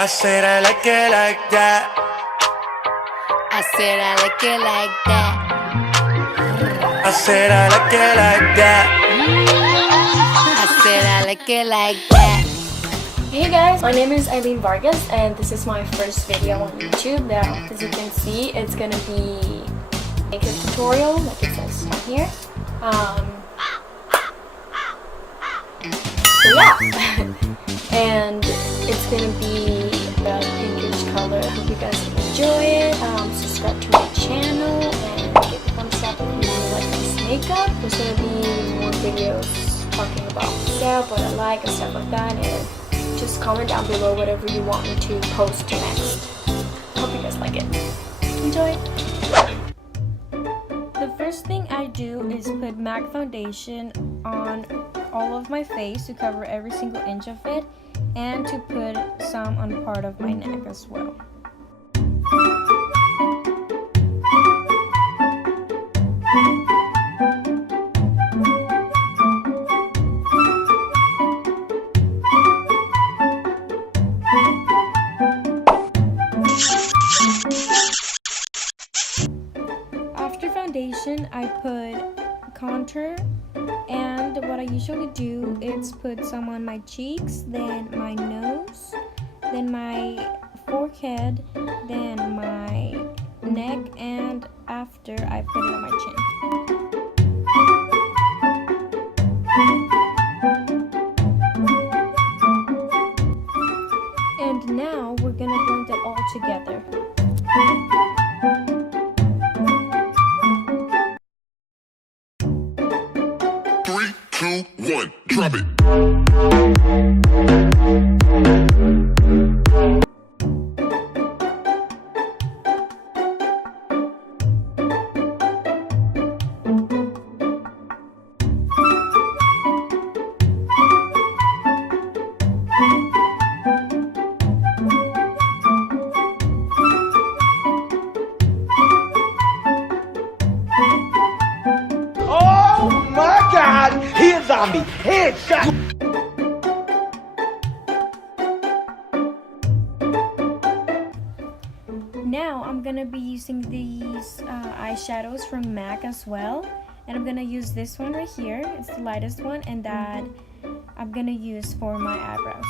I said I like it like that. I said I like it like that. I said I like it like that. I said I like it like that. Hey guys, my name is Eileen Vargas and this is my first video on YouTube. Now, as you can see, it's gonna be a makeup tutorial, like it says right here. So yeah, and it's gonna be a pinkish color. I hope you guys enjoy it. Subscribe to my channel and give a thumbs up if you like this makeup. There's gonna be more videos talking about myself, what I like and stuff like that, and just comment down below whatever you want me to post next. Hope you guys like it. Enjoy! The first thing I do is put MAC foundation on all of my face to cover every single inch of it and to put some on part of my neck as well. After foundation, I put contour, and what I usually do is put some on my cheeks, then my nose, then my forehead, then my neck, and after I put it on my chin. And now we're gonna blend it all together. One, drop it. Zombie headshot. Now I'm gonna be using these eyeshadows from MAC as well, and I'm gonna use this one right here. It's the lightest one, and that I'm gonna use for my eyebrows.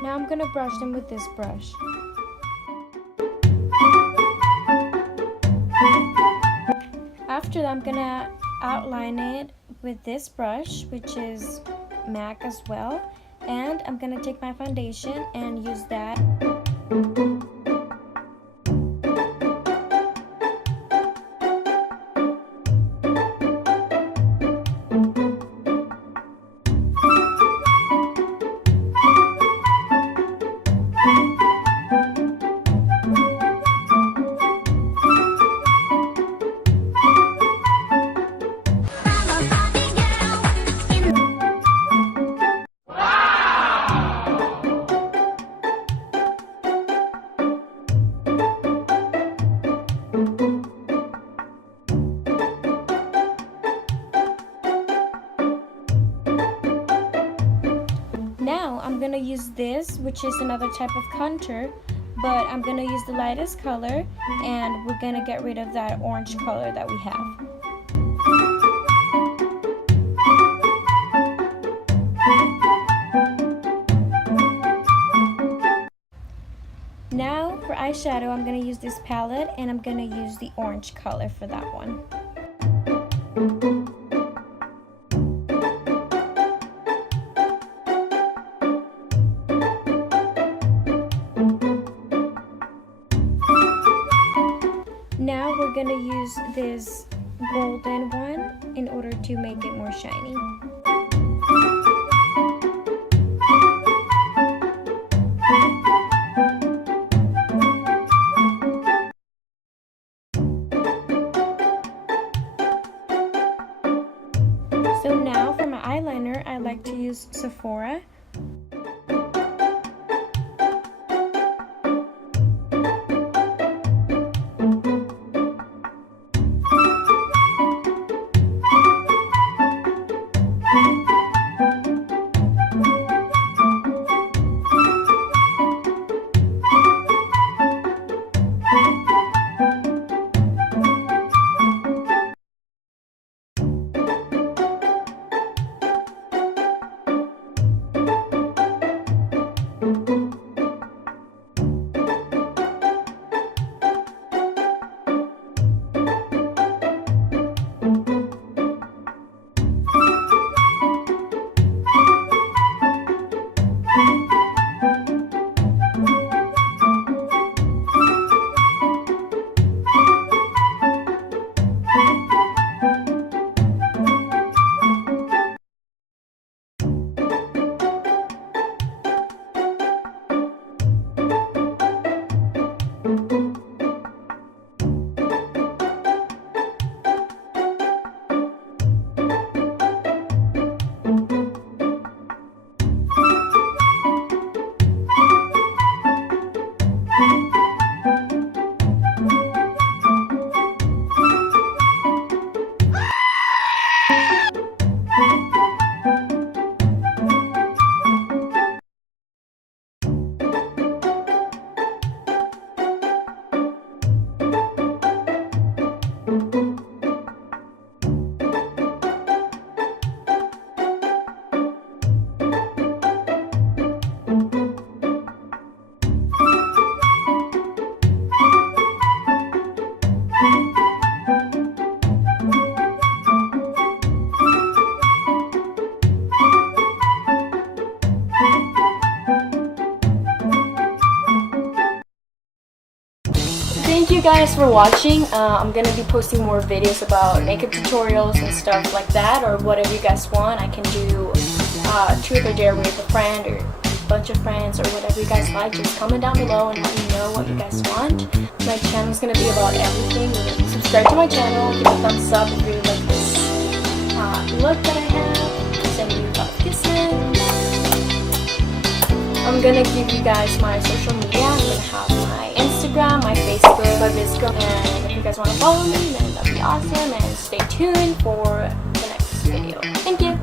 Now I'm gonna brush them with this brush. After that, I'm gonna outline it with this brush, which is MAC as well, and I'm gonna take my foundation and use that. Now I'm gonna use this, which is another type of contour, but I'm gonna use the lightest color, and we're gonna get rid of that orange color that we have. Now for eyeshadow, I'm gonna use this palette, and I'm gonna use the orange color for that one. Now we're gonna use this golden one in order to make it more shiny. So now for my eyeliner, I like to use Sephora. you guys for watching. I'm gonna be posting more videos about makeup tutorials and stuff like that, or whatever you guys want. I can do truth or dare with a friend or a bunch of friends or whatever you guys like. Just comment down below and let me know what you guys want. My channel is gonna be about everything. Subscribe to my channel, give a thumbs up if you like this look that I have. Send you a lot of kisses. I'm gonna give you guys my social media. I'm gonna have my Instagram, my Facebook, my Visco, and if you guys want to follow me, then that'd be awesome. And stay tuned for the next video. Thank you.